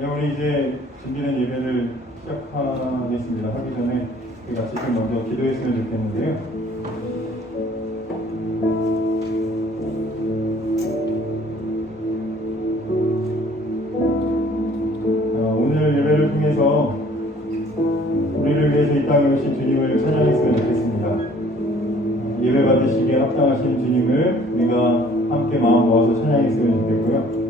네, 우리 이제 준비된 예배를 시작하겠습니다. 하기 전에 우리 같이 좀 먼저 기도했으면 좋겠는데요. 오늘 예배를 통해서 우리를 위해서 이 땅에 오신 주님을 찬양했으면 좋겠습니다. 예배 받으시기에 합당하신 주님을 우리가 함께 마음 모아서 찬양했으면 좋겠고요.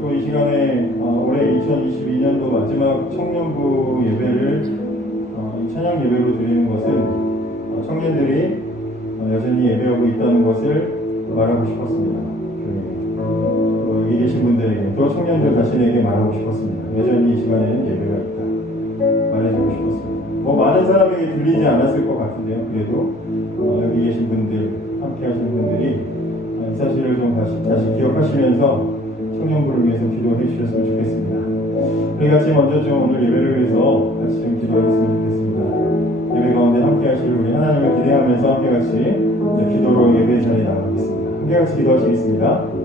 또 이 시간에 올해 2022년도 마지막 청년부 예배를 이 찬양 예배로 드리는 것은 청년들이 여전히 예배하고 있다는 것을 말하고 싶었습니다. 또 여기 계신 분들에게 또 청년들 자신에게 말하고 싶었습니다. 여전히 이 시간에는 예배가 있다 말해주고 싶었습니다. 많은 사람에게 들리지 않았을 것 같은데요. 그래도 여기 계신 분들, 함께 하시는 분들이 이 사실을 좀 다시 기억하시면서 청년부를 위해서 기도해 주셨으면 좋겠습니다. 우리 같이 먼저 좀 오늘 예배를 위해서 같이 좀 기도했으면 좋겠습니다. 예배 가운데 함께 하실 우리 하나님을 기대하면서 함께 같이 기도로 예배 자리에 나가겠습니다. 함께 같이 기도하시겠습니다.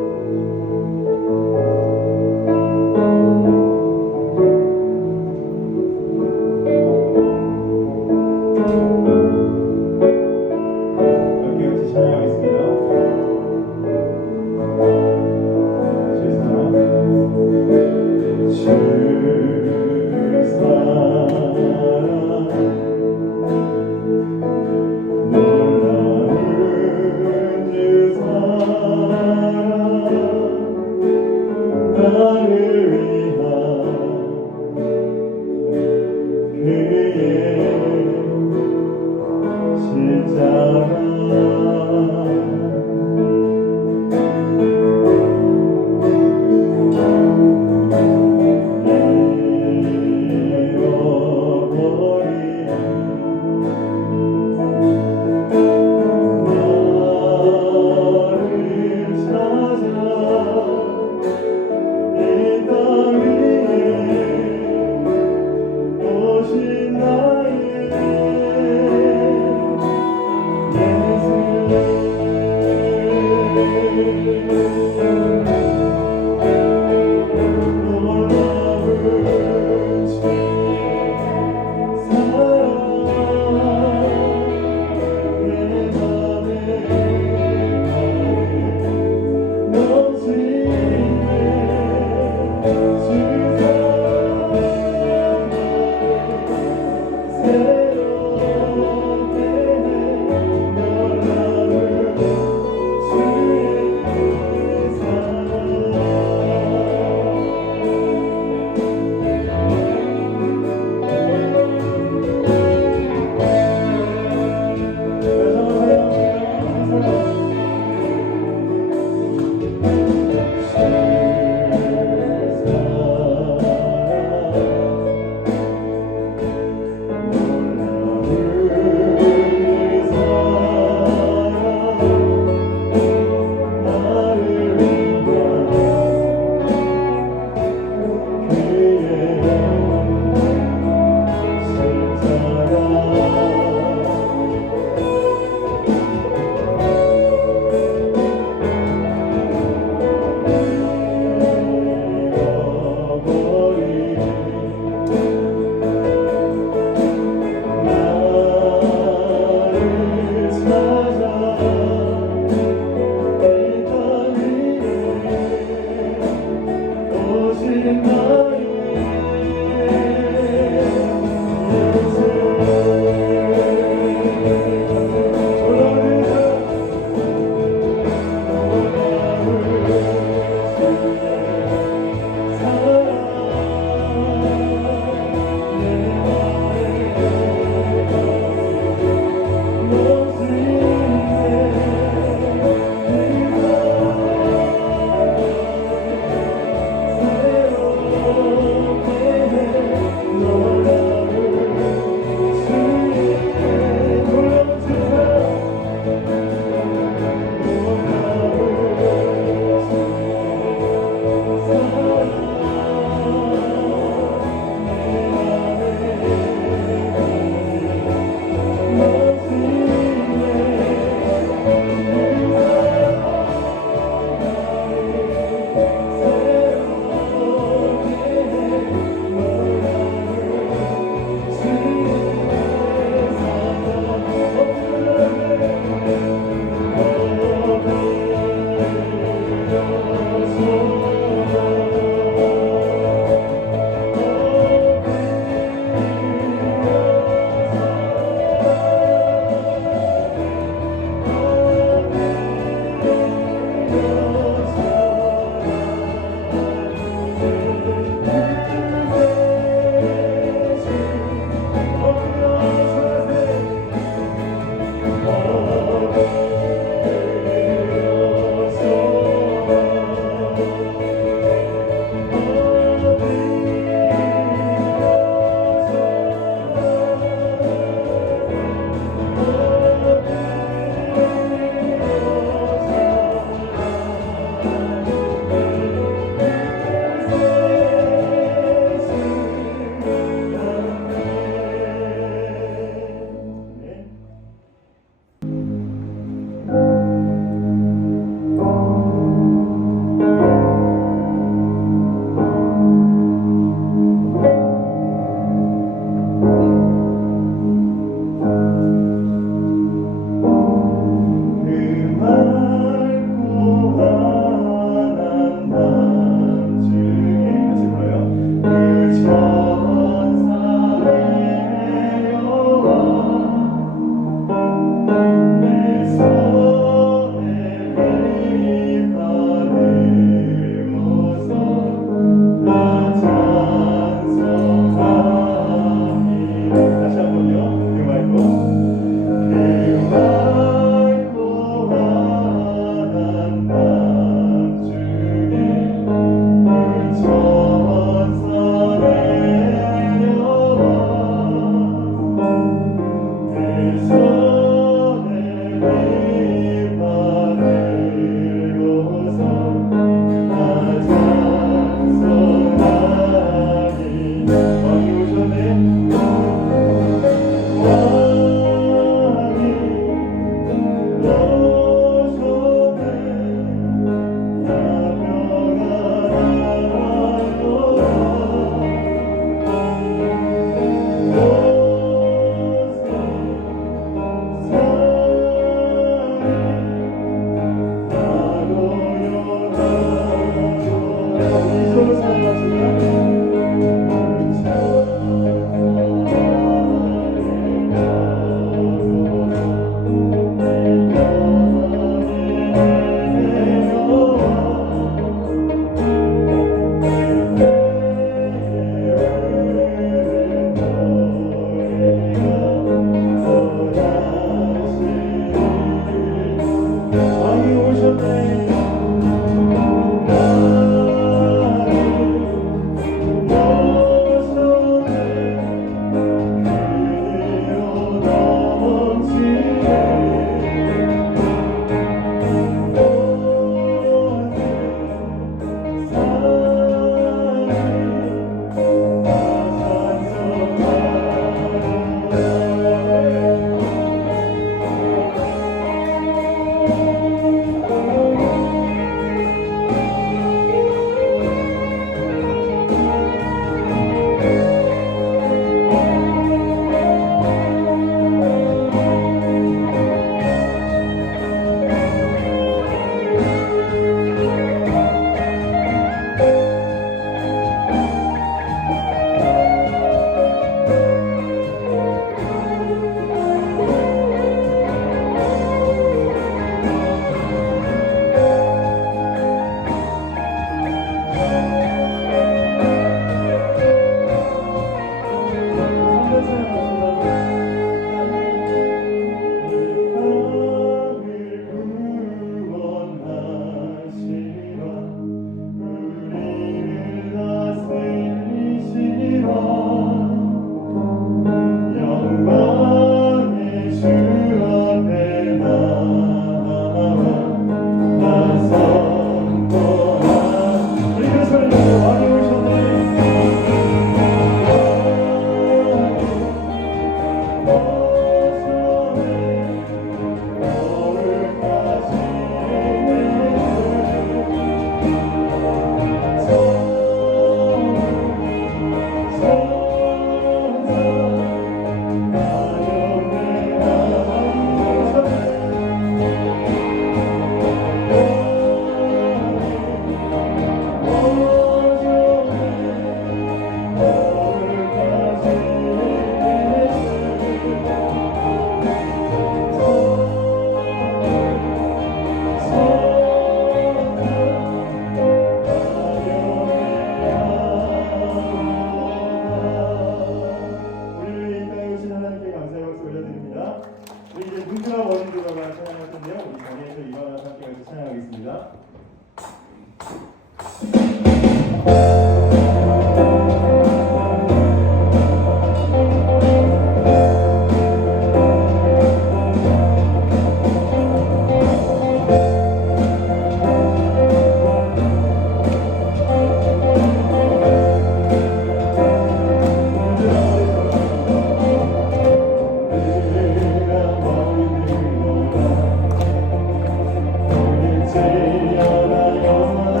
주시려나 영원한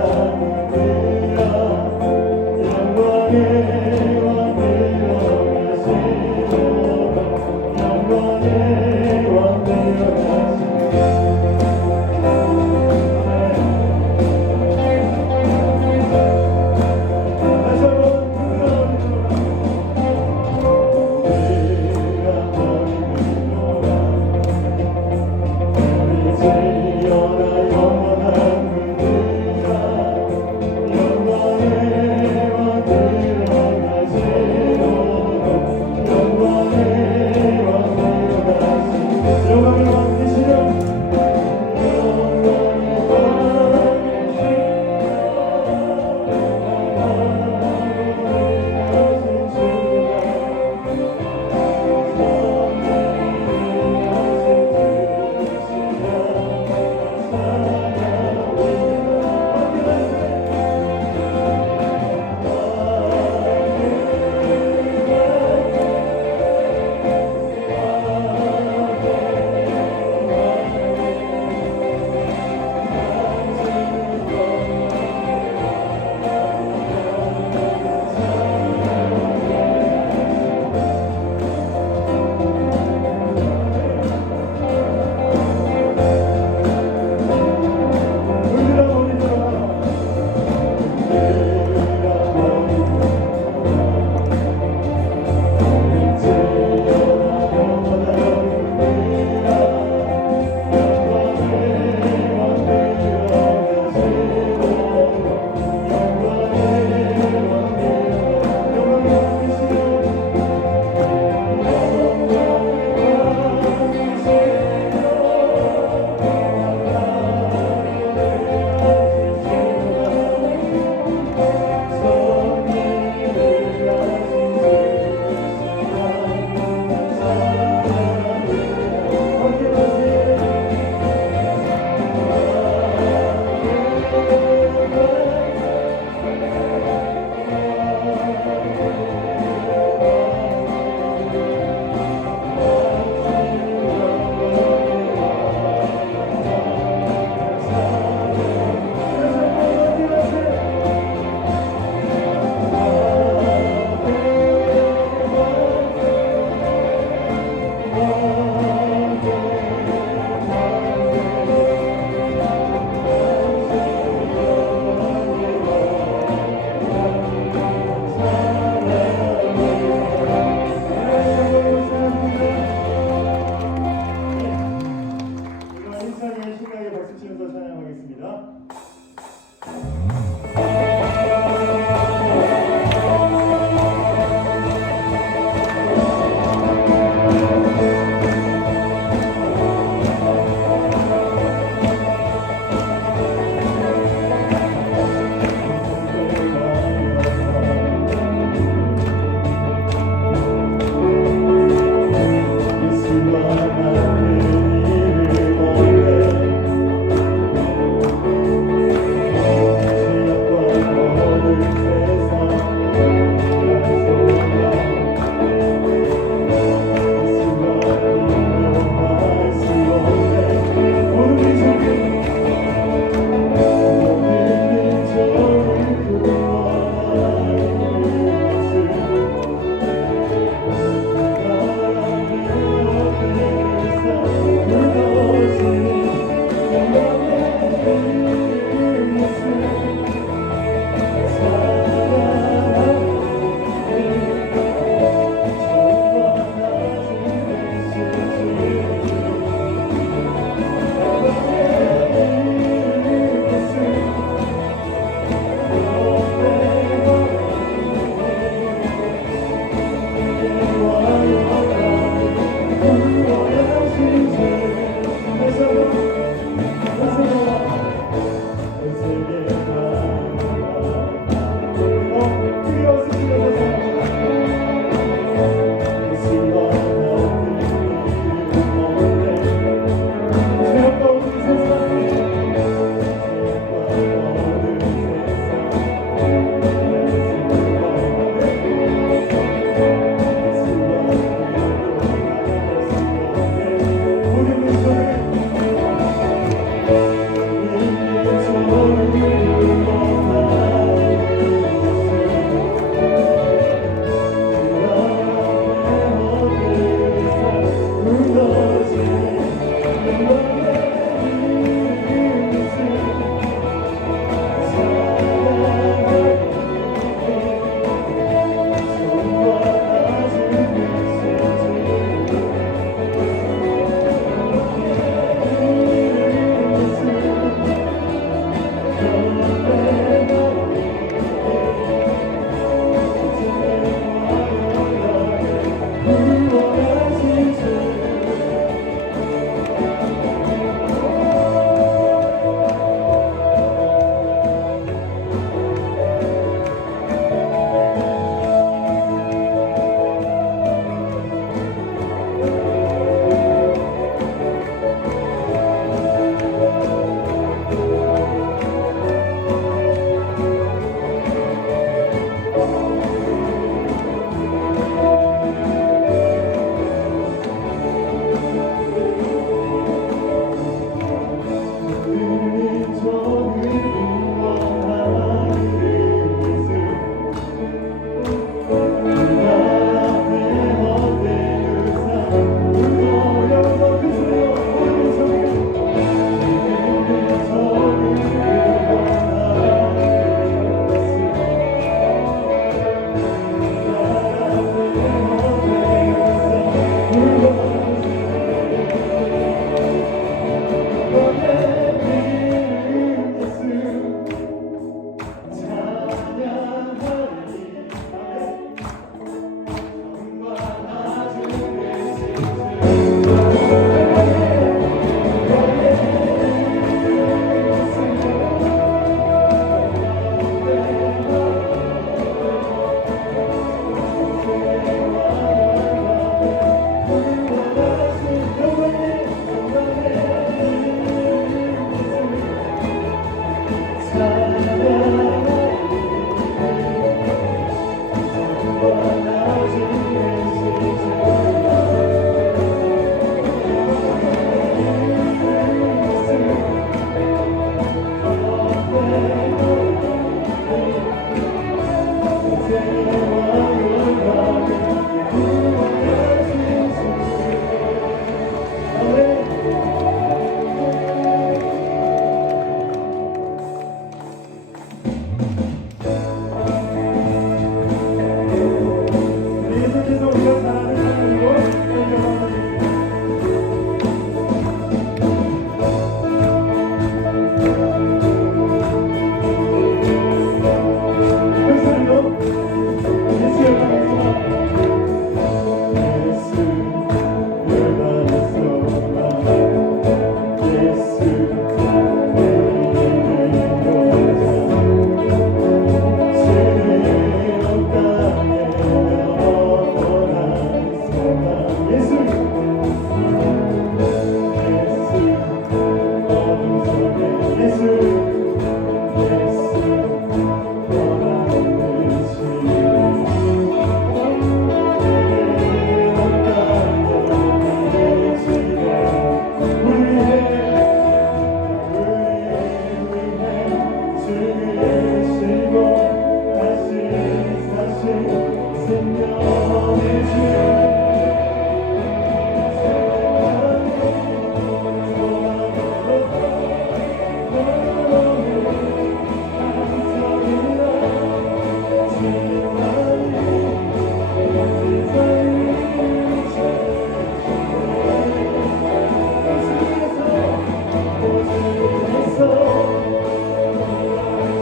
그가 영광의 왕 되어가시도록 영광의 왕 되어가시도록 다시 한번 우리 지어라 영원한 계속해서 우리가 사랑하는 하나님으로 인정하겠습니다. 박수로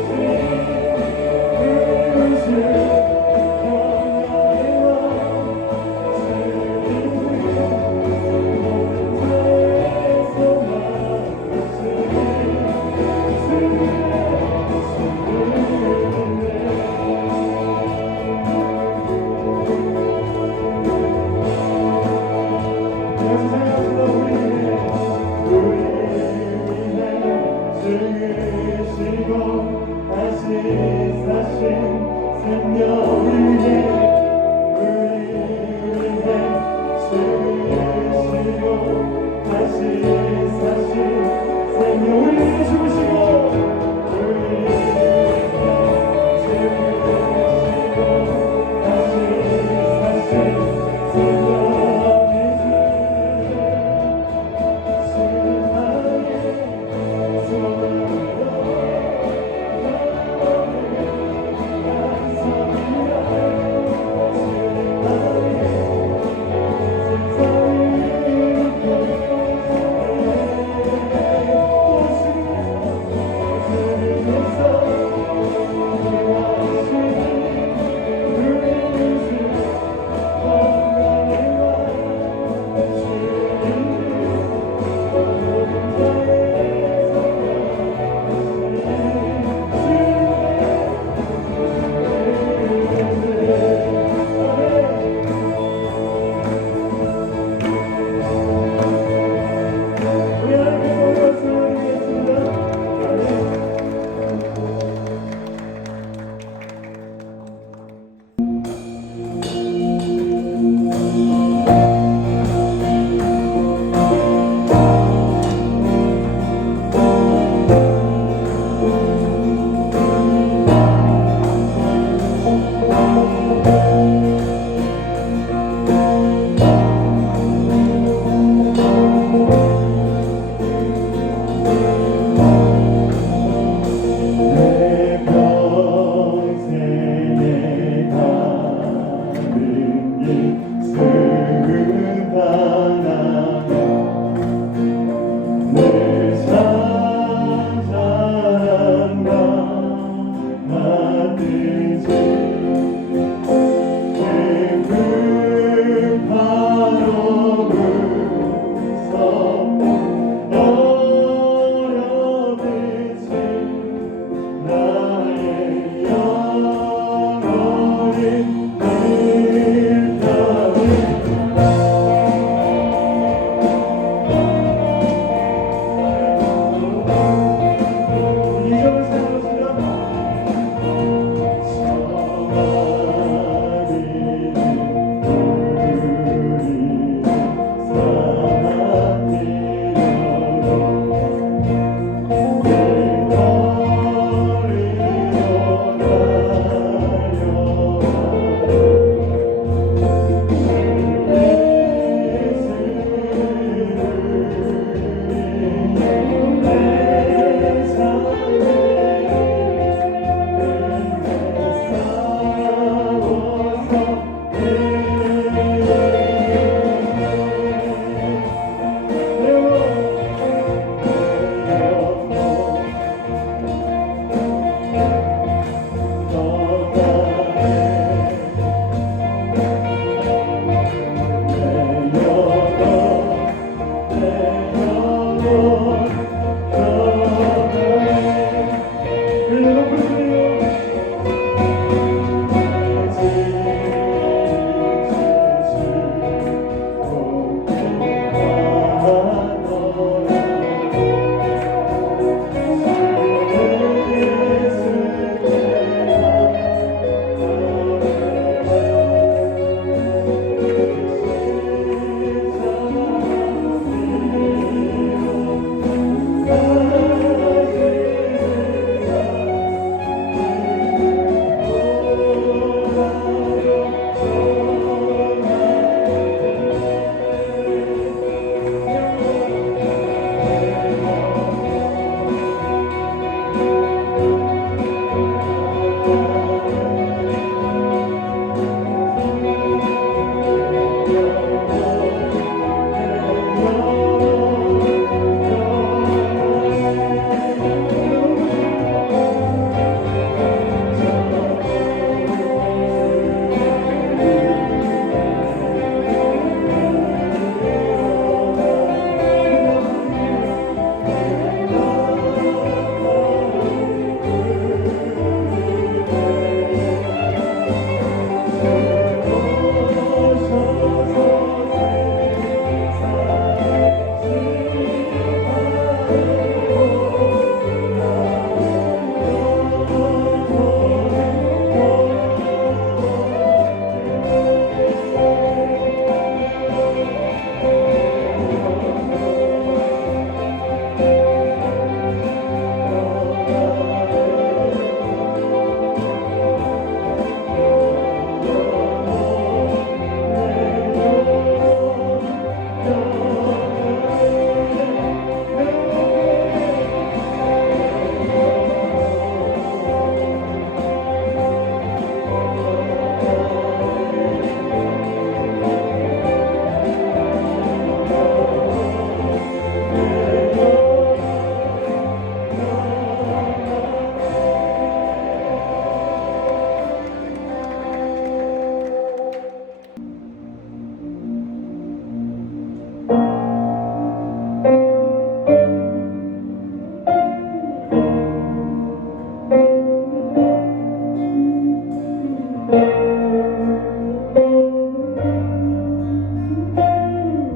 예수의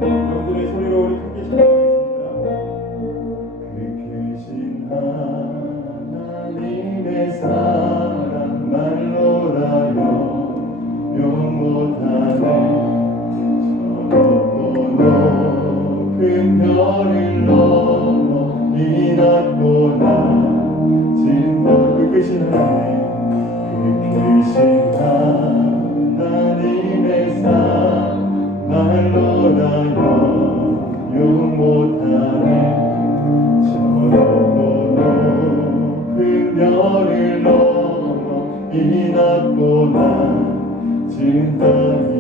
여러분들의 소리로 우리 크게 찬양하겠습니다. 그 크신 하나님의 사랑 말로라요 용 못하네. 저 높고 높은 별을 넘어 이 낮고 낮은 그 크신 하나님, 그 크신 하나님의 사랑 말로라요 용 못하네. 저 높고 높은 별을 넘어 이 낮고 낮은 땅이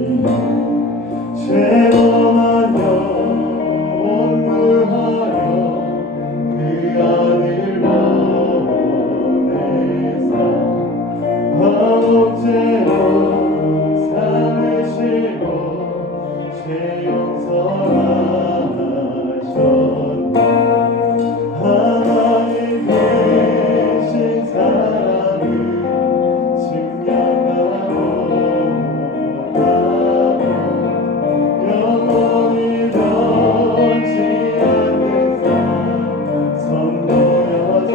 죄범한 영혼 구하여 그 아들 보내사 화목제로 삼으시고 죄 용서하셨다. 하나님 계신 사랑을 증명하고 영원히 변치 않는 선보여줘.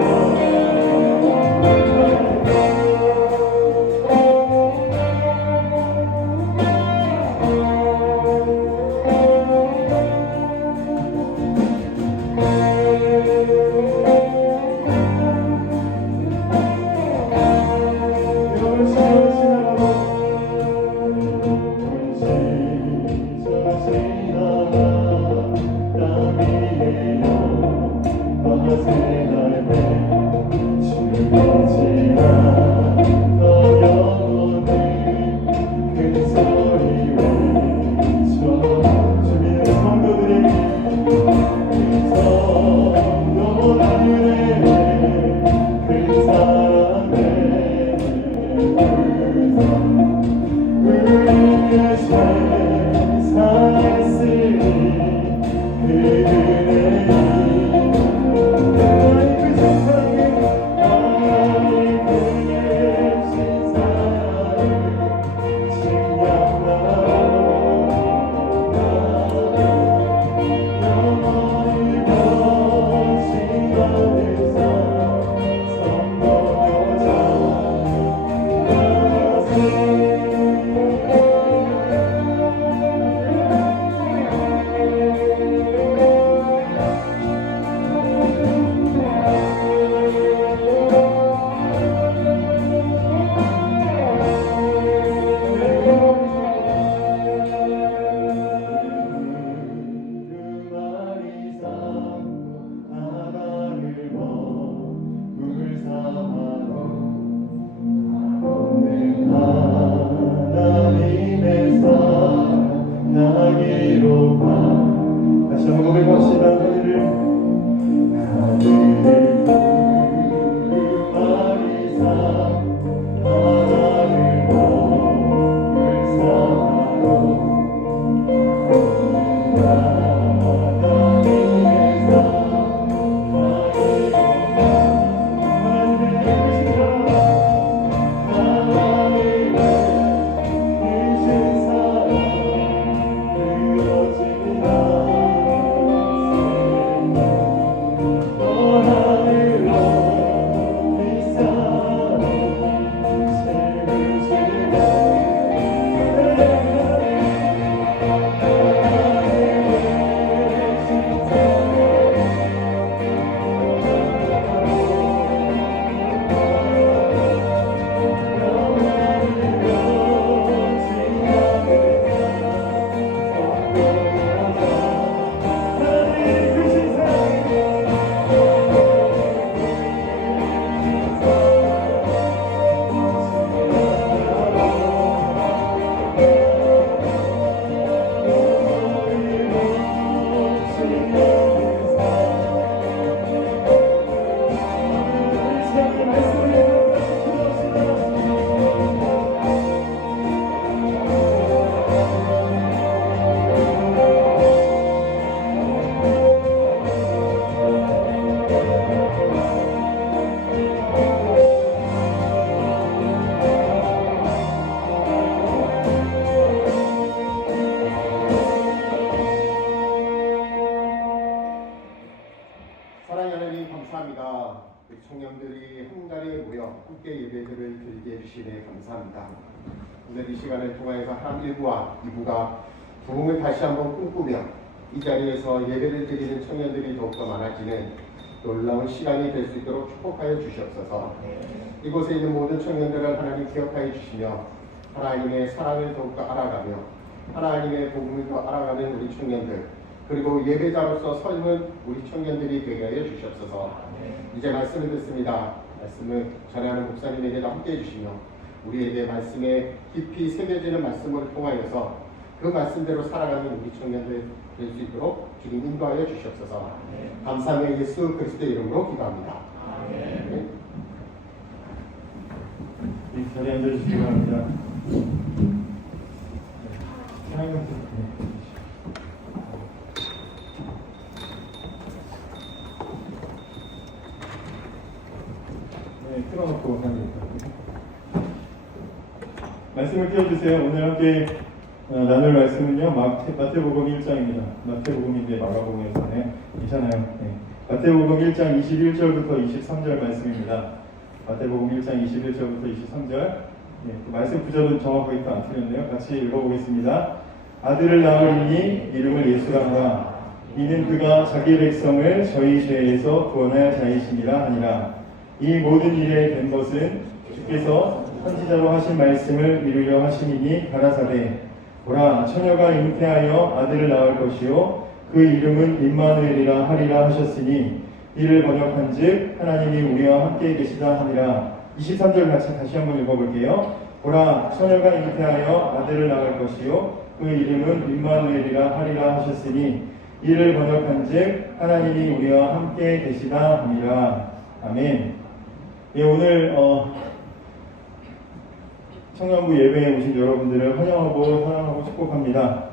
다시 한번 고백합시다. 하늘을 그 말이 삼고 하나를 몸을 삼아도 하나님의 크신 사랑 그어지나 한자리에 모여 함께 예배를 드리게 해주시네 감사합니다. 오늘 이 시간을 통하여서 하나님 1부와 2부가 부흥을 다시 한번 꿈꾸며 이 자리에서 예배를 드리는 청년들이 더욱더 많아지는 놀라운 시간이 될 수 있도록 축복하여 주시옵소서. 이곳에 있는 모든 청년들을 하나님 기억하여 주시며 하나님의 사랑을 더욱더 알아가며 하나님의 복음을 더 알아가는 우리 청년들, 그리고 예배자로서 설문 우리 청년들이 되게 하여 주시옵소서. 이제 말씀을 듣습니다. 말씀을 전하는 목사님에게도 함께 해주시며 우리에게 말씀에 깊이 새겨지는 말씀을 통하여서 그 말씀대로 살아가는 우리 청년들 될 수 있도록 주님 인도하여 주시옵소서. 감사하며 예수 그리스도의 이름으로 기도합니다. 아멘. 이 자리에 앉아주시기 바랍니다. 틀어놓고 합니다. 말씀을 띄워주세요. 오늘 함께 나눌 말씀은요, 마태복음 1장입니다. 마태복음인데 마가복음에서네. 괜찮아요. 네. 마태복음 1장 21절부터 23절 말씀입니다. 마태복음 1장 21절부터 23절. 네, 그 말씀 구절은 정확하게 안 틀렸네요. 같이 읽어보겠습니다. 아들을 낳으리니 이름을 예수라 하라. 이는 그가 자기 백성을 저희 죄에서 구원할 자이심이라 하니라. 이 모든 일에 된 것은 주께서 선지자로 하신 말씀을 이루려 하심이니 가라사대 보라 처녀가 잉태하여 아들을 낳을 것이요 그 이름은 임마누엘이라 하리라 하셨으니 이를 번역한즉 하나님이 우리와 함께 계시다 하니라. 23절 다시 한번 읽어볼게요. 보라 처녀가 잉태하여 아들을 낳을 것이요 그 이름은 임마누엘이라 하리라 하셨으니 이를 번역한즉 하나님이 우리와 함께 계시다 하니라. 아멘. 예, 오늘 청년부 예배에 오신 여러분들을 환영하고 사랑하고 축복합니다.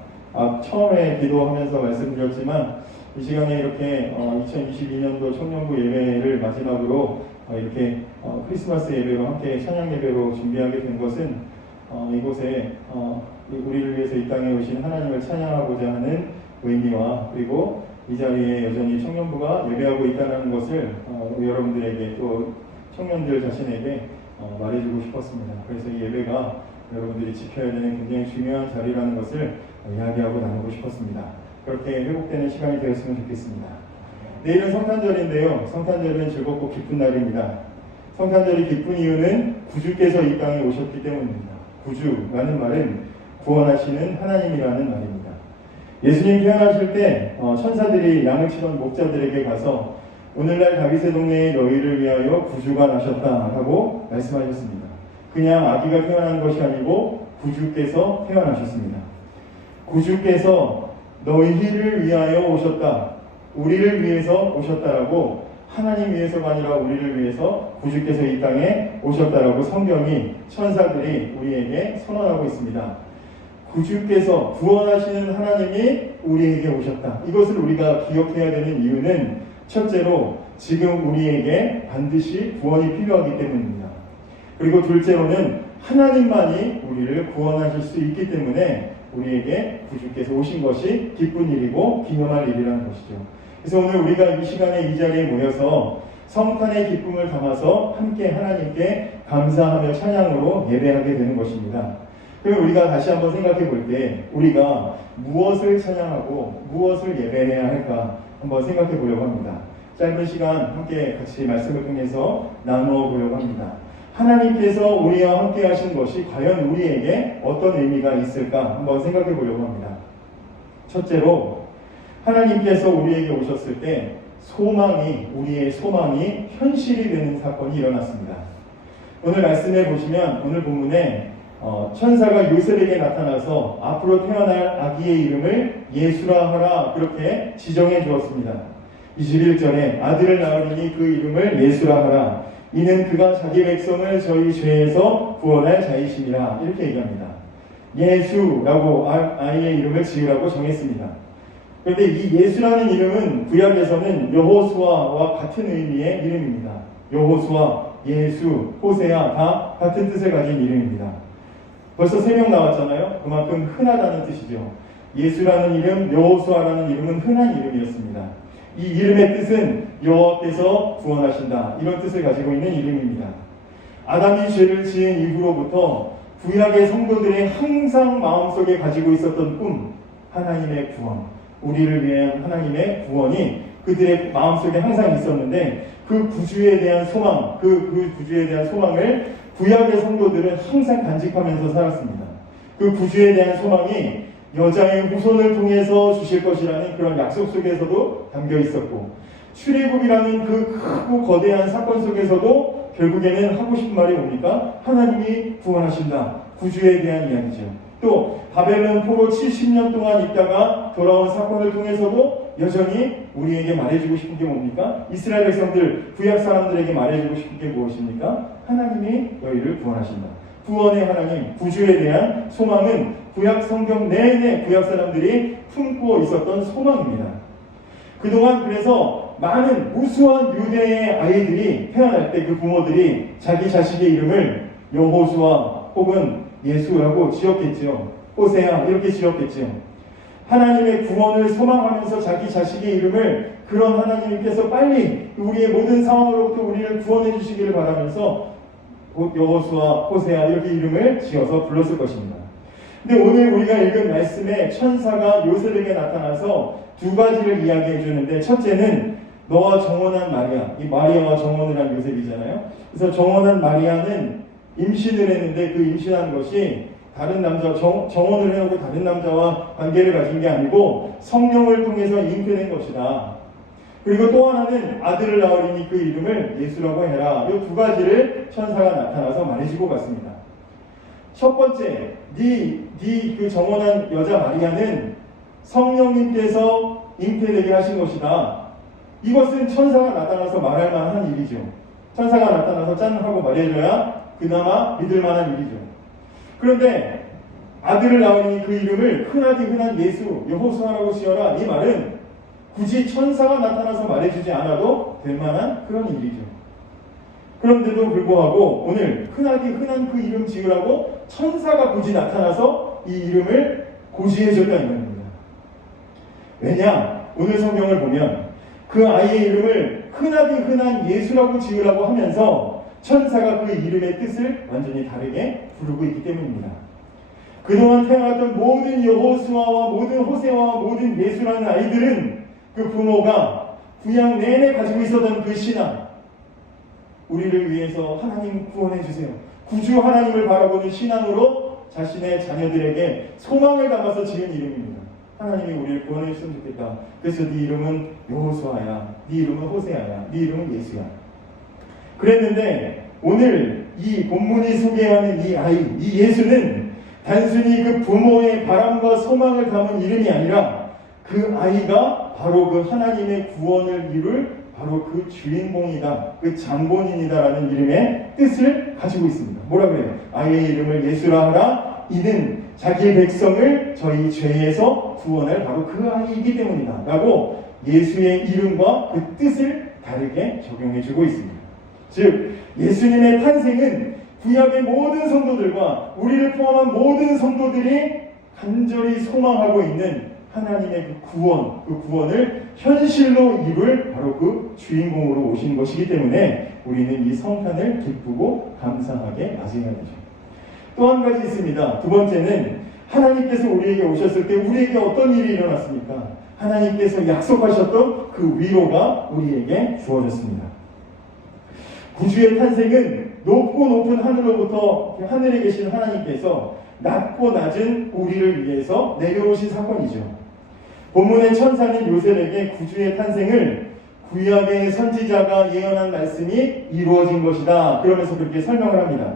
처음에 기도하면서 말씀드렸지만 이 시간에 이렇게 2022년도 청년부 예배를 마지막으로 이렇게 크리스마스 예배로 함께 찬양 예배로 준비하게 된 것은 이곳에 우리를 위해서 이 땅에 오신 하나님을 찬양하고자 하는 의미와 그리고 이 자리에 여전히 청년부가 예배하고 있다는 것을 여러분들에게 또 청년들 자신에게 말해주고 싶었습니다. 그래서 이 예배가 여러분들이 지켜야 되는 굉장히 중요한 자리라는 것을 이야기하고 나누고 싶었습니다. 그렇게 회복되는 시간이 되었으면 좋겠습니다. 내일은 성탄절인데요. 성탄절은 즐겁고 기쁜 날입니다. 성탄절이 기쁜 이유는 구주께서 이 땅에 오셨기 때문입니다. 구주라는 말은 구원하시는 하나님이라는 말입니다. 예수님 태어나실 때 천사들이 양을 치던 목자들에게 가서 오늘날 다윗의 동네에 너희를 위하여 구주가 나셨다라고 말씀하셨습니다. 그냥 아기가 태어난 것이 아니고 구주께서 태어나셨습니다. 구주께서 너희를 위하여 오셨다. 우리를 위해서 오셨다라고 하나님 위해서가 아니라 우리를 위해서 구주께서 이 땅에 오셨다라고 성경이 천사들이 우리에게 선언하고 있습니다. 구주께서 구원하시는 하나님이 우리에게 오셨다. 이것을 우리가 기억해야 되는 이유는 첫째로 지금 우리에게 반드시 구원이 필요하기 때문입니다. 그리고 둘째로는 하나님만이 우리를 구원하실 수 있기 때문에 우리에게 구주께서 오신 것이 기쁜 일이고 기념할 일이라는 것이죠. 그래서 오늘 우리가 이 시간에 이 자리에 모여서 성탄의 기쁨을 담아서 함께 하나님께 감사하며 찬양으로 예배하게 되는 것입니다. 그럼 우리가 다시 한번 생각해 볼 때 우리가 무엇을 찬양하고 무엇을 예배해야 할까 한번 생각해 보려고 합니다. 짧은 시간 함께 같이 말씀을 통해서 나누어 보려고 합니다. 하나님께서 우리와 함께 하신 것이 과연 우리에게 어떤 의미가 있을까 한번 생각해 보려고 합니다. 첫째로 하나님께서 우리에게 오셨을 때 우리의 소망이 현실이 되는 사건이 일어났습니다. 오늘 말씀해 보시면 오늘 본문에 천사가 요셉에게 나타나서 앞으로 태어날 아기의 이름을 예수라 하라 그렇게 지정해 주었습니다. 21절에 아들을 낳으리니 그 이름을 예수라 하라. 이는 그가 자기 백성을 저희 죄에서 구원할 자이심이라 이렇게 얘기합니다. 예수라고 아이의 이름을 지으라고 정했습니다. 그런데 이 예수라는 이름은 구약에서는 여호수아와 같은 의미의 이름입니다. 여호수아, 예수, 호세아 다 같은 뜻을 가진 이름입니다. 벌써 3명 나왔잖아요. 그만큼 흔하다는 뜻이죠. 예수라는 이름, 여호수아라는 이름은 흔한 이름이었습니다. 이 이름의 뜻은 여호와께서 구원하신다, 이런 뜻을 가지고 있는 이름입니다. 아담이 죄를 지은 이후로부터 구약의 성도들의 항상 마음속에 가지고 있었던 꿈, 하나님의 구원, 우리를 위한 하나님의 구원이 그들의 마음속에 항상 있었는데, 그 구주에 대한 소망, 그 구주에 대한 소망을 구약의 성도들은 항상 간직하면서 살았습니다. 그 구주에 대한 소망이 여자의 후손을 통해서 주실 것이라는 그런 약속 속에서도 담겨 있었고, 출애굽이라는 그 크고 거대한 사건 속에서도 결국에는 하고 싶은 말이 뭡니까? 하나님이 구원하신다, 구주에 대한 이야기죠. 또 바벨론 포로 70년 동안 있다가 돌아온 사건을 통해서도 여전히 우리에게 말해주고 싶은 게 뭡니까? 이스라엘 백성들, 구약 사람들에게 말해주고 싶은 게 무엇입니까? 하나님이 너희를 구원하신다. 구원의 하나님, 구주에 대한 소망은 구약 성경 내내 구약 사람들이 품고 있었던 소망입니다. 그동안 그래서 많은 우수한 유대의 아이들이 태어날 때 그 부모들이 자기 자식의 이름을 여호수아 혹은 예수라고 지었겠죠. 호세아 이렇게 지었겠죠. 하나님의 구원을 소망하면서 자기 자식의 이름을 그런 하나님께서 빨리 우리의 모든 상황으로부터 우리를 구원해 주시기를 바라면서 여호수아, 호세아 이렇게 이름을 지어서 불렀을 것입니다. 근데 오늘 우리가 읽은 말씀에 천사가 요셉에게 나타나서 두 가지를 이야기해 주는데, 첫째는 너와 정혼한 마리아, 이 마리아와 정혼을 한 요셉이잖아요. 그래서 정혼한 마리아는 임신을 했는데 그 임신한 것이 다른 남자, 정혼을 해놓고 다른 남자와 관계를 가진 게 아니고 성령을 통해서 잉태된 것이다. 그리고 또 하나는 아들을 낳으리니 그 이름을 예수라고 해라. 이 두 가지를 천사가 나타나서 말해주고 갔습니다. 첫 번째, 그 정혼한 여자 마리아는 성령님께서 잉태되게 하신 것이다. 이것은 천사가 나타나서 말할 만한 일이죠. 천사가 나타나서 짠 하고 말해줘야 그나마 믿을 만한 일이죠. 그런데 아들을 낳으니 그 이름을 흔하디 흔한 예수, 여호수아라고 지어라. 이 말은 굳이 천사가 나타나서 말해주지 않아도 될 만한 그런 일이죠. 그런데도 불구하고 오늘 흔하디 흔한 그 이름 지으라고 천사가 굳이 나타나서 이 이름을 고지해줬다는 겁니다. 왜냐? 오늘 성경을 보면 그 아이의 이름을 흔하디 흔한 예수라고 지으라고 하면서 천사가 그 이름의 뜻을 완전히 다르게 부르고 있기 때문입니다. 그동안 태어났던 모든 여호수아와 모든 호세와 모든 예수라는 아이들은 그 부모가 구약 내내 가지고 있었던 그 신앙, 우리를 위해서 하나님 구원해 주세요, 구주 하나님을 바라보는 신앙으로 자신의 자녀들에게 소망을 담아서 지은 이름입니다. 하나님이 우리를 구원해 주셨으면 좋겠다. 그래서 네 이름은 여호수아야, 네 이름은 호세아야, 네 이름은 예수야. 그랬는데 오늘 이 본문이 소개하는 이 아이, 이 예수는 단순히 그 부모의 바람과 소망을 담은 이름이 아니라 그 아이가 바로 그 하나님의 구원을 이룰 바로 그 주인공이다, 그 장본인이다라는 이름의 뜻을 가지고 있습니다. 뭐라 그래요? 아이의 이름을 예수라 하라. 이는 자기 백성을 저희 죄에서 구원할 바로 그 아이이기 때문이다 라고 예수의 이름과 그 뜻을 다르게 적용해주고 있습니다. 즉 예수님의 탄생은 구약의 모든 성도들과 우리를 포함한 모든 성도들이 간절히 소망하고 있는 하나님의 그 구원을 현실로 이룰 바로 그 주인공으로 오신 것이기 때문에 우리는 이 성탄을 기쁘고 감사하게 맞이해야 되죠. 또 한 가지 있습니다. 두 번째는 하나님께서 우리에게 오셨을 때 우리에게 어떤 일이 일어났습니까? 하나님께서 약속하셨던 그 위로가 우리에게 주어졌습니다. 구주의 탄생은 높고 높은 하늘로부터 하늘에 계신 하나님께서 낮고 낮은 우리를 위해서 내려오신 사건이죠. 본문의 천사는 요셉에게 구주의 탄생을 구약의 선지자가 예언한 말씀이 이루어진 것이다 그러면서 그렇게 설명을 합니다.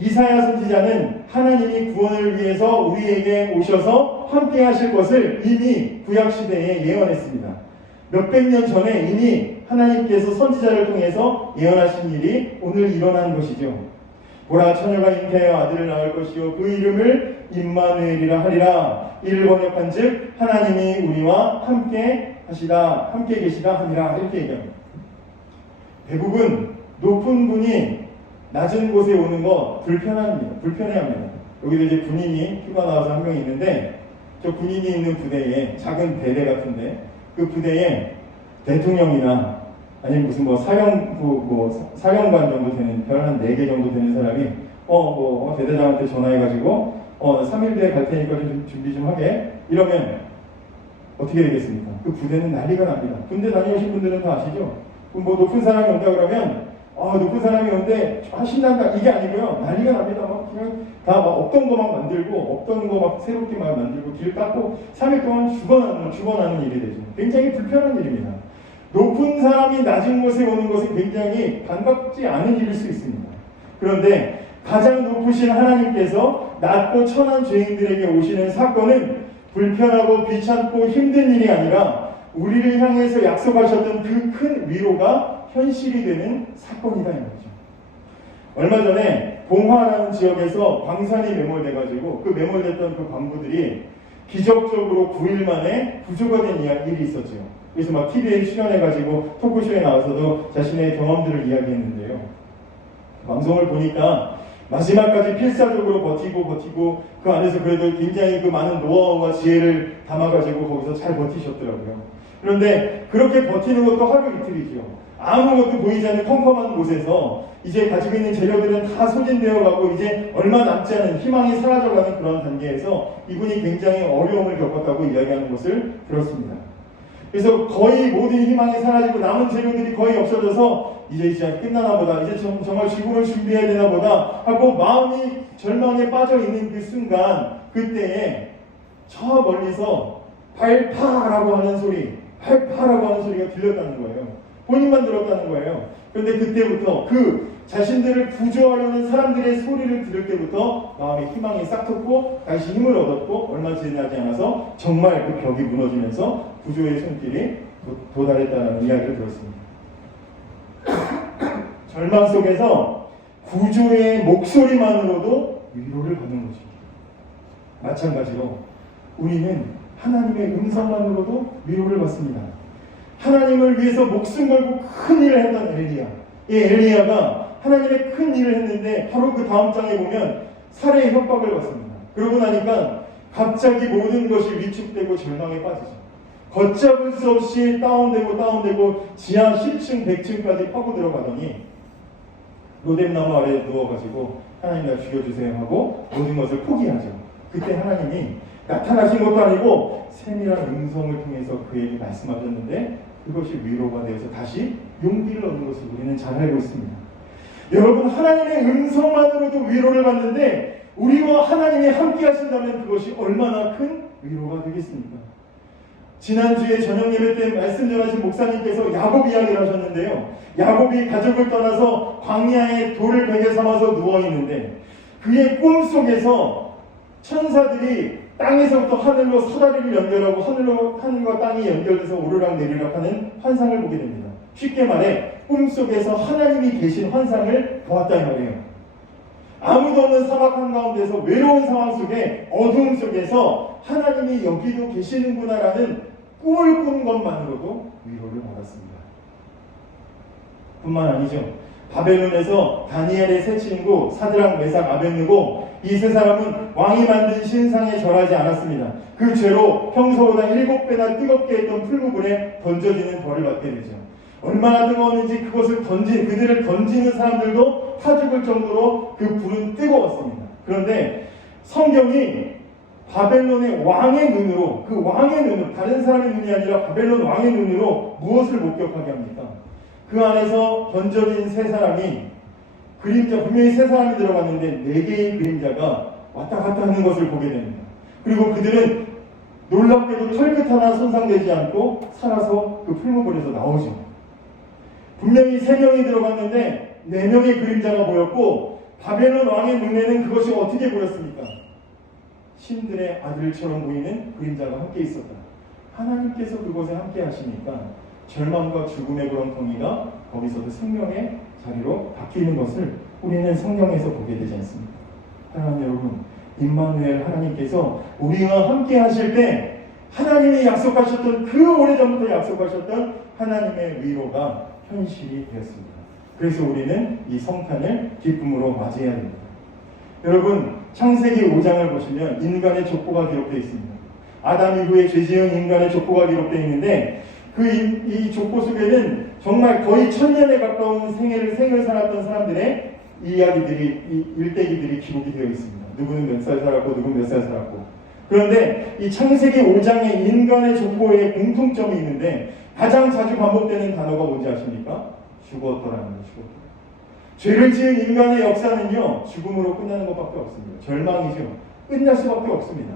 이사야 선지자는 하나님이 구원을 위해서 우리에게 오셔서 함께 하실 것을 이미 구약시대에 예언했습니다. 몇백 년 전에 이미 하나님께서 선지자를 통해서 예언하신 일이 오늘 일어난 것이죠. 보라, 처녀가 잉태하여 아들을 낳을 것이요 그 이름을 임마누엘이라 하리라. 이를 번역한 즉 하나님이 우리와 함께 하시다, 함께 계시다 하니라. 이렇게 얘기합니다. 대부분 높은 분이 낮은 곳에 오는 거 불편해합니다. 여기도 이제 군인이 휴가 나와서 한 명 있는데 저 군인이 있는 부대에 작은 대대 같은데 그 부대에 대통령이나 아니면 무슨 뭐 사령부 뭐 사령관 정도 되는 별 한 4개 정도 되는 사람이 대대장한테 전화해가지고 3일 뒤에 갈 테니까 좀 준비 좀 하게 이러면 어떻게 되겠습니까? 그 부대는 난리가 납니다. 군대 다녀오신 분들은 다 아시죠? 뭐 높은 사람이 온다 그러면 높은 사람이 오는데 신난다 이게 아니고요. 난리가 납니다. 막 그냥 다 막 없던 거 막 만들고 없던 거 막 새롭게 막 만들고 길 닦고 3일 동안 죽어나는 일이 되죠. 굉장히 불편한 일입니다. 높은 사람이 낮은 곳에 오는 것은 굉장히 반갑지 않은 일일 수 있습니다. 그런데 가장 높으신 하나님께서 낮고 천한 죄인들에게 오시는 사건은 불편하고 귀찮고 힘든 일이 아니라 우리를 향해서 약속하셨던 그 큰 위로가 현실이 되는 사건이다 이 말이죠. 얼마 전에 봉화라는 지역에서 광산이 매몰돼가지고 그 매몰됐던 그 광부들이 기적적으로 9일 만에 구조가 된 일이 있었죠. 그래서 막 TV에 출연해가지고 토크쇼에 나와서도 자신의 경험들을 이야기했는데요. 방송을 보니까 마지막까지 필사적으로 버티고 그 안에서 그래도 굉장히 그 많은 노하우와 지혜를 담아가지고 거기서 잘 버티셨더라고요. 그런데 그렇게 버티는 것도 하루 이틀이죠. 아무것도 보이지 않는 컴컴한 곳에서 이제 가지고 있는 재료들은 다 소진되어 가고 이제 얼마 남지 않은 희망이 사라져가는 그런 단계에서 이분이 굉장히 어려움을 겪었다고 이야기하는 것을 들었습니다. 그래서 거의 모든 희망이 사라지고 남은 재료들이 거의 없어져서 이제 끝나나 보다, 이제 정말 죽음을 준비해야 되나 보다 하고 마음이 절망에 빠져 있는 그 순간, 그때에 저 멀리서 발파라고 하는 소리가 들렸다는 거예요. 본인만 들었다는 거예요. 그런데 그때부터 그 자신들을 구조하려는 사람들의 소리를 들을 때부터 마음의 희망이 싹 텄고 다시 힘을 얻었고 얼마 지나지 않아서 정말 그 벽이 무너지면서 구조의 손길이 도달했다는 이야기를 들었습니다. 절망 속에서 구조의 목소리만으로도 위로를 받는 것입니다. 마찬가지로 우리는 하나님의 음성만으로도 위로를 받습니다. 하나님을 위해서 목숨 걸고 큰 일을 했던 엘리야. 이 엘리야가 하나님의 큰 일을 했는데 바로 그 다음 장에 보면 살해의 협박을 받습니다. 그러고 나니까 갑자기 모든 것이 위축되고 절망에 빠지죠. 걷잡을 수 없이 다운되고 지하 10층, 100층까지 파고 들어가더니 로뎀나무 아래에 누워가지고 하나님 날 죽여주세요 하고 모든 것을 포기하죠. 그때 하나님이 나타나신 것도 아니고 세밀한 음성을 통해서 그에게 말씀하셨는데 그것이 위로가 되어서 다시 용기를 얻는 것을 우리는 잘 알고 있습니다. 여러분, 하나님의 음성만으로도 위로를 받는데 우리와 하나님이 함께 하신다면 그것이 얼마나 큰 위로가 되겠습니까? 지난주에 저녁 예배 때 말씀 전하신 목사님께서 야곱 이야기를 하셨는데요. 야곱이 가족을 떠나서 광야에 돌을 베개 삼아서 누워있는데 그의 꿈속에서 천사들이 땅에서부터 하늘로 사다리를 연결하고 하늘과 땅이 연결돼서 오르락내리락 하는 환상을 보게 됩니다. 쉽게 말해 꿈속에서 하나님이 계신 환상을 보았다는 말이에요. 아무도 없는 사막 한가운데서 외로운 상황 속에 어두움 속에서 하나님이 여기도 계시는구나라는 꿈을 꾼 것만으로도 위로를 받았습니다. 뿐만 아니죠. 바벨론에서 다니엘의 세 친구 사드락, 메삭, 아벳느고 이 세 사람은 왕이 만든 신상에 절하지 않았습니다. 그 죄로 평소보다 7배나 뜨겁게 했던 풀무불에 던져지는 벌을 받게 되죠. 얼마나 뜨거웠는지 그들을 던지는 사람들도 타 죽을 정도로 그 불은 뜨거웠습니다. 그런데 성경이 바벨론의 왕의 눈으로, 다른 사람의 눈이 아니라 바벨론 왕의 눈으로 무엇을 목격하게 합니까? 그 안에서 던져진 세 사람이 분명히 세 사람이 들어갔는데 4개의 그림자가 왔다 갔다 하는 것을 보게 됩니다. 그리고 그들은 놀랍게도 털끝 하나 손상되지 않고 살아서 그 풀무불에서 나오죠. 분명히 3명이 들어갔는데 4명의 그림자가 보였고 바벨론 왕의 눈에는 그것이 어떻게 보였습니까? 신들의 아들처럼 보이는 그림자가 함께 있었다. 하나님께서 그곳에 함께 하시니까 절망과 죽음의 그런 경위가 거기서도 생명의 자리로 바뀌는 것을 우리는 성경에서 보게 되지 않습니까? 사랑하는 여러분, 임마누엘 하나님께서 우리와 함께 하실 때 하나님이 약속하셨던 그 오래전부터 약속하셨던 하나님의 위로가 현실이 되었습니다. 그래서 우리는 이 성탄을 기쁨으로 맞이해야 됩니다. 여러분, 창세기 5장을 보시면 인간의 족보가 기록되어 있습니다. 아담 이후에 죄지은 인간의 족보가 기록되어 있는데 이 족보 속에는 정말 거의 1000년에 가까운 생을 살았던 사람들의 이야기들이, 일대기들이 기록이 되어 있습니다. 누구는 몇 살 살았고 누구는 몇 살 살았고. 그런데 이 창세기 5장의 인간의 족보에 공통점이 있는데 가장 자주 반복되는 단어가 뭔지 아십니까? 죽었더라는 거예요. 죽었더라. 죄를 지은 인간의 역사는요, 죽음으로 끝나는 것밖에 없습니다. 절망이죠. 끝날 수밖에 없습니다.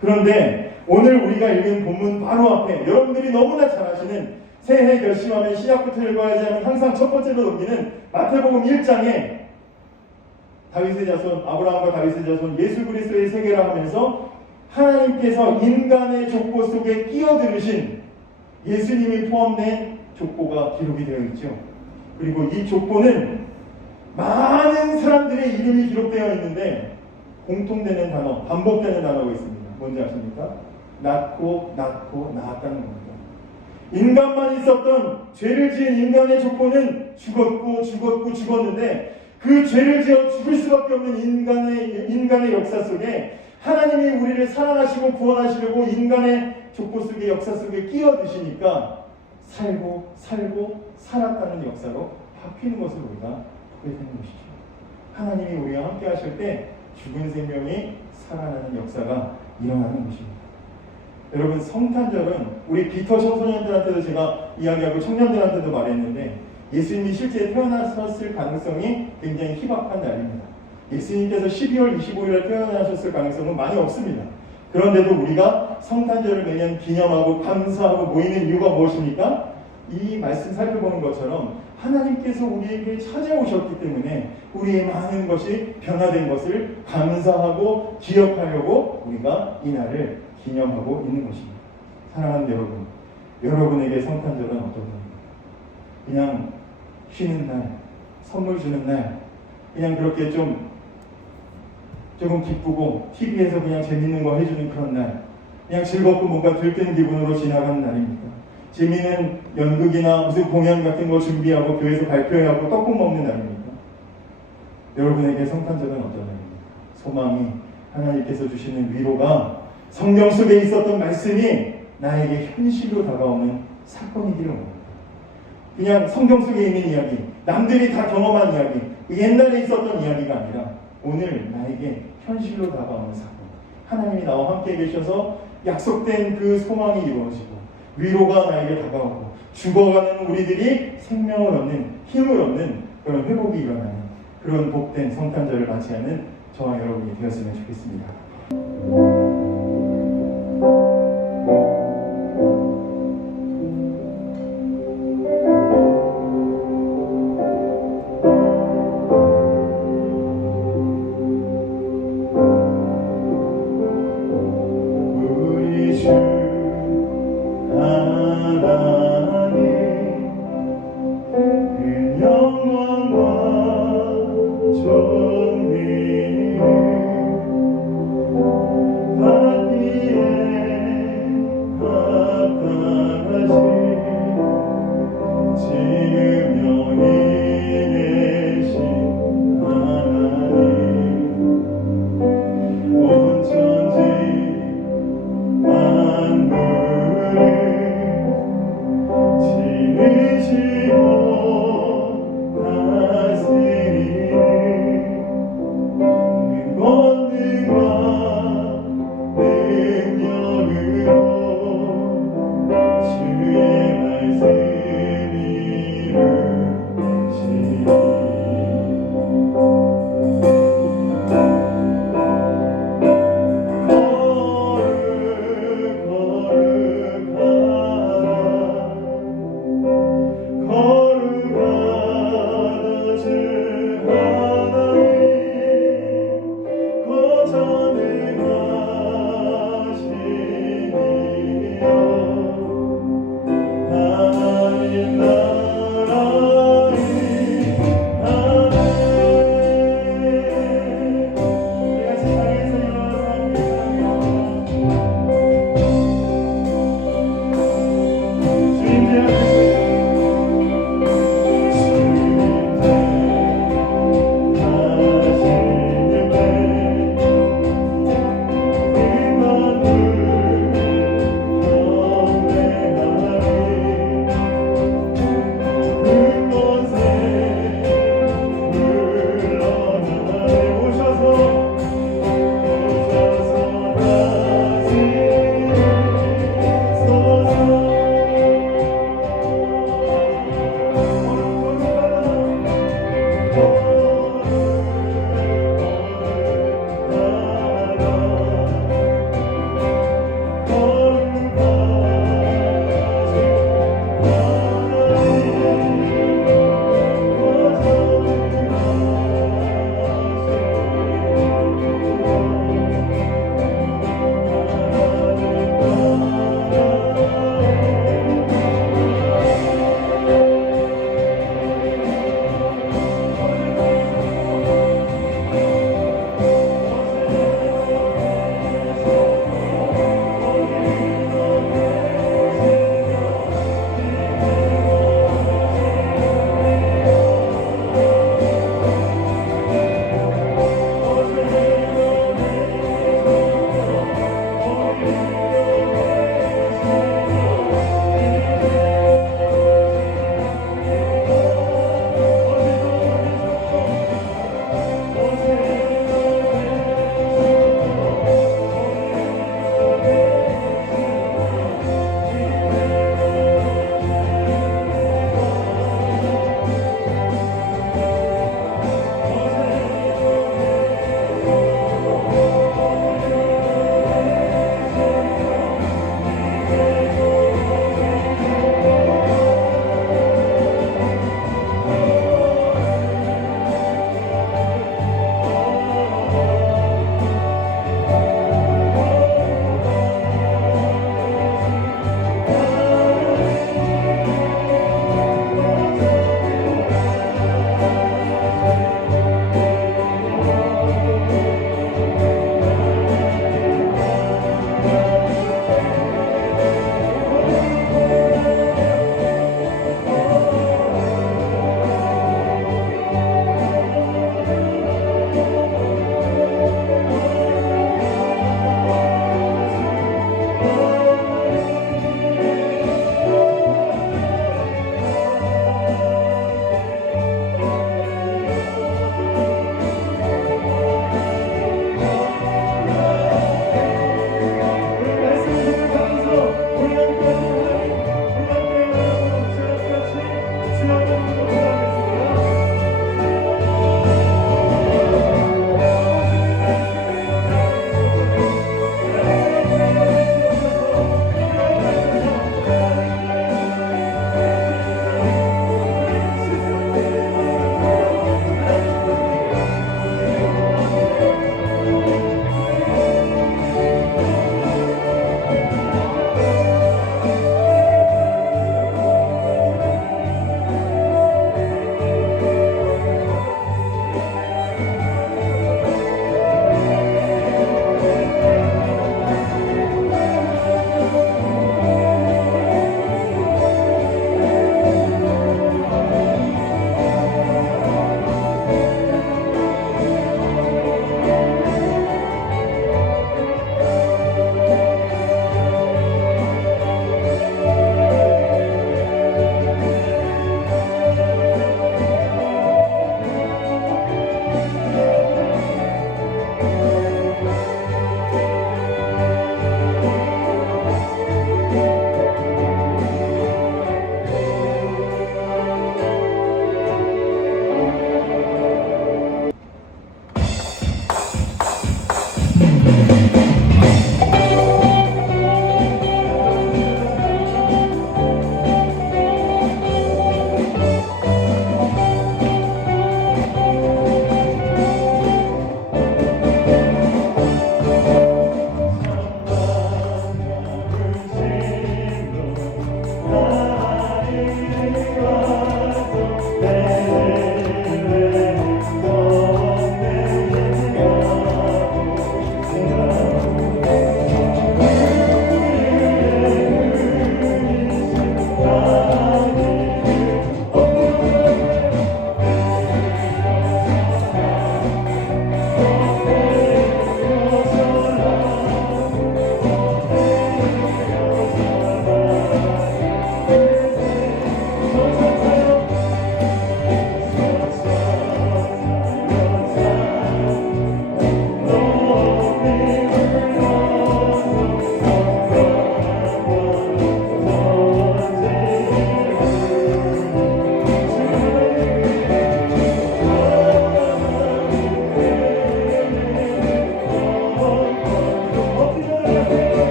그런데 오늘 우리가 읽은 본문 바로 앞에 여러분들이 너무나 잘 아시는 새해 결심하면 시작부터 읽어야지 하면 항상 첫 번째로 넘기는 마태복음 1장에 다윗의 자손, 아브라함과 다윗의 자손, 예수 그리스도의 세계라 하면서 하나님께서 인간의 족보 속에 끼어들으신 예수님이 포함된 족보가 기록이 되어 있죠. 그리고 이 족보는 많은 사람들의 이름이 기록되어 있는데 공통되는 단어, 반복되는 단어가 있습니다. 뭔지 아십니까? 낳고 낳았다는 겁니다. 인간만 있었던 죄를 지은 인간의 족보는 죽었는데 그 죄를 지어 죽을 수밖에 없는 인간의 역사 속에 하나님이 우리를 사랑하시고 구원하시려고 인간의 족보 속의 역사 속에 끼어드시니까 살고 살았다는 역사로 바뀌는 것을 우리가 보게 되는 것이죠. 하나님이 우리와 함께 하실 때 죽은 생명이 살아나는 역사가 일어나는 것입니다. 여러분, 성탄절은 우리 비터 청소년들한테도 제가 이야기하고 청년들한테도 말했는데 예수님이 실제 태어나셨을 가능성이 굉장히 희박한 날입니다. 예수님께서 12월 25일에 태어나셨을 가능성은 많이 없습니다. 그런데도 우리가 성탄절을 매년 기념하고 감사하고 모이는 이유가 무엇입니까? 이 말씀 살펴보는 것처럼 하나님께서 우리에게 찾아오셨기 때문에 우리의 많은 것이 변화된 것을 감사하고 기억하려고 우리가 이 날을 기념하고 있는 것입니다. 사랑하는 여러분, 여러분에게 성탄절은 어떤 날입니까? 그냥 쉬는 날, 선물 주는 날, 그냥 그렇게 조금 기쁘고 TV에서 그냥 재밌는 거 해주는 그런 날, 그냥 즐겁고 뭔가 들뜬 기분으로 지나가는 날입니까? 재미있는 연극이나 무슨 공연 같은 거 준비하고 교회에서 발표하고 떡국 먹는 날입니까? 여러분에게 성탄절은 어떤 날입니까? 소망이, 하나님께서 주시는 위로가 성경 속에 있었던 말씀이 나에게 현실로 다가오는 사건이기를 원합니다. 그냥 성경 속에 있는 이야기, 남들이 다 경험한 이야기, 옛날에 있었던 이야기가 아니라 오늘 나에게 현실로 다가오는 사건. 하나님이 나와 함께 계셔서 약속된 그 소망이 이루어지고 위로가 나에게 다가오고 죽어가는 우리들이 생명을 얻는, 힘을 얻는 그런 회복이 일어나는 그런 복된 성탄절을 맞이하는 저와 여러분이 되었으면 좋겠습니다. 영광과